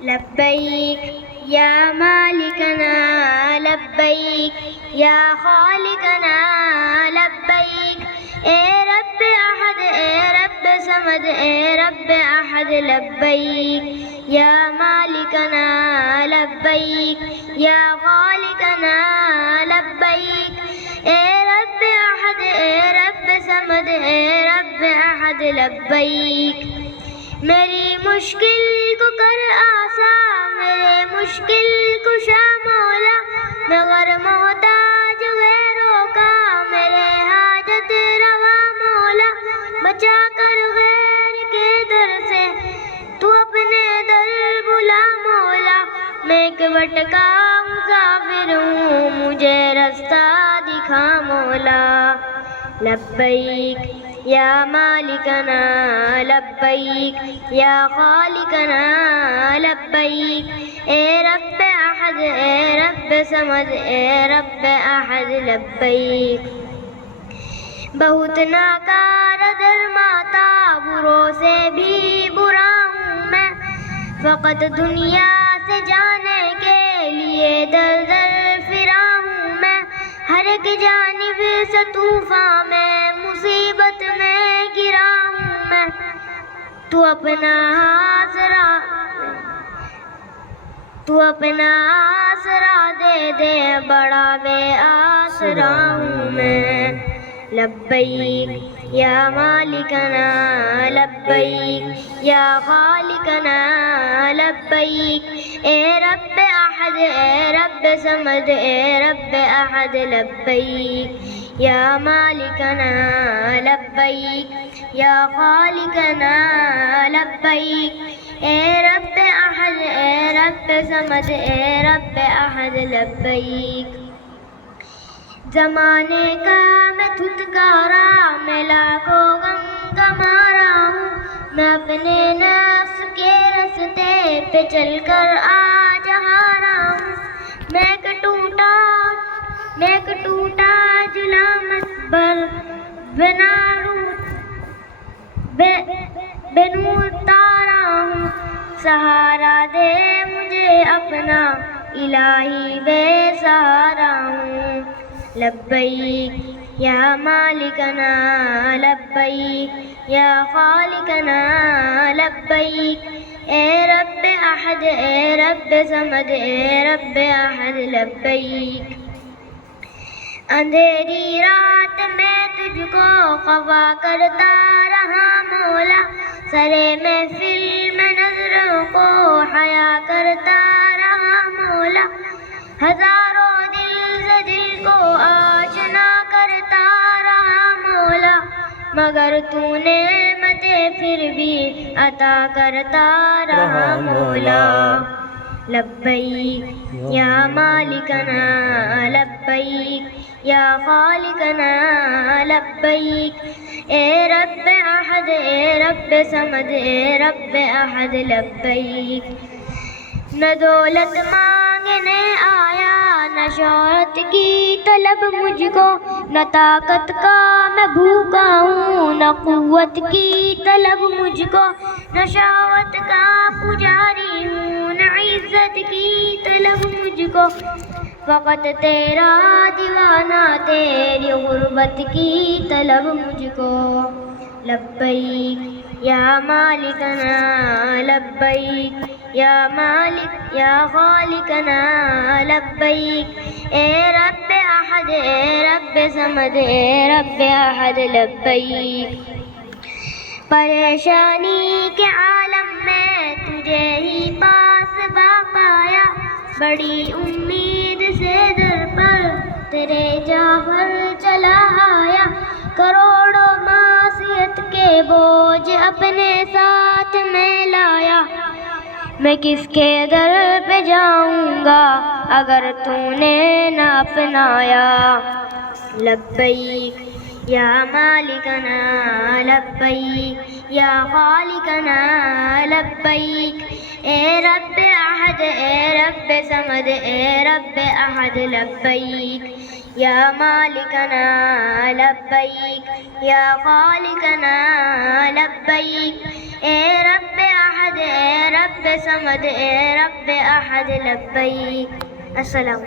لبیک یا مالکنا لبیک یا خالقنا لبیک اے رب احد اے رب صمد اے رب احد لبیک یا مالکنا لبیک یا خالقنا لبیک اے رب احد اے رب صمد اے رب احد لبیک میری مشکل کو کر آسان میرے مشکل کشا مولا میں غیر محتاج غیروں کا میرے حاجت روا مولا بچا کر غیر کے در سے تو اپنے در بلا مولا میں ایک بھٹکا مسافر ہوں مجھے رستہ دکھا مولا لبیک یا مالکنا لبیک یا خالقنا لبیک اے رب احد اے رب صمد اے رب احد لبیک بہت ناکار درماتا بروں سے بھی برا ہوں میں فقط دنیا سے جانے کے لیے در در پھرا ہوں میں ہر ایک جانب سے طوفان میں مصیبت میں گرا ہوں میں تو اپنا آسرا دے دے بڑا بے آسرا ہوں میں لبیک یا مالکنا لبیک یا خالقنا لبیک اے رب احد اے رب صمد اے رب احد لبیک یا مالکنا لبیک یا خالقنا لبیک اے رب احد اے رب صمد اے رب احد لبیک زمانے کا میں دھتکارا میں لاکھوں غم کا مارا ہوں میں اپنے نفس کے رستے پہ چل کر آج ہارا ہوں میں ایک ٹوٹا جلامت پر بے نور تارا ہوں سہارا دے مجھے اپنا الہی بے سہارا ہوں لبیک یا مالکنا لبیک یا خالقنا لبیک اے رب احد اے رب صمد اے رب احد لبیک اندھیری رات میں تجھ کو خفا کرتا رہا مولا سرے محفل میں نظروں کو حیا کرتا رہا مولا ہزاروں دل سے دل کو آشنا کرتا رہا مولا مگر تو نعمتیں پھر بھی عطا کرتا رہا مولا لبیک یا مالکنا لبیک یا خالقنا لبیک اے رب احد اے رب صمد اے رب احد لبیک نہ دولت مانگنے آیا نہ شہرت کی طلب مجھ کو نہ طاقت کا میں بھوکا ہوں نہ قوت کی طلب مجھ کو نہ شہوت کا پجاری ہوں نہ عزت کی طلب مجھ کو فقط تیرا دیوانہ تیری غربت کی طلب مجھ کو لبیک یا مالکنا لبیک یا مالک یا خالقنا لبیک اے رب احد اے رب صمد اے رب احد لبیک پریشانی کے عالم میں تجھے ہی پاس با پایا بڑی امید سے در پر تیرے جاہر چلا آیا کروڑوں معصیت کے بوجھ اپنے ساتھ میں لایا میں کس کے در پہ جاؤں گا اگر تو نے نہ اپنایا لبیک یا مالکنا لبیک یا خالقنا لبیک اے رب احد اے رب صمد اے رب احد لبیک یا مالکنا لبیک یا خالقنا لبیک. اے رب احد، اے رب صمد، اے رب احد لبیک. السلام.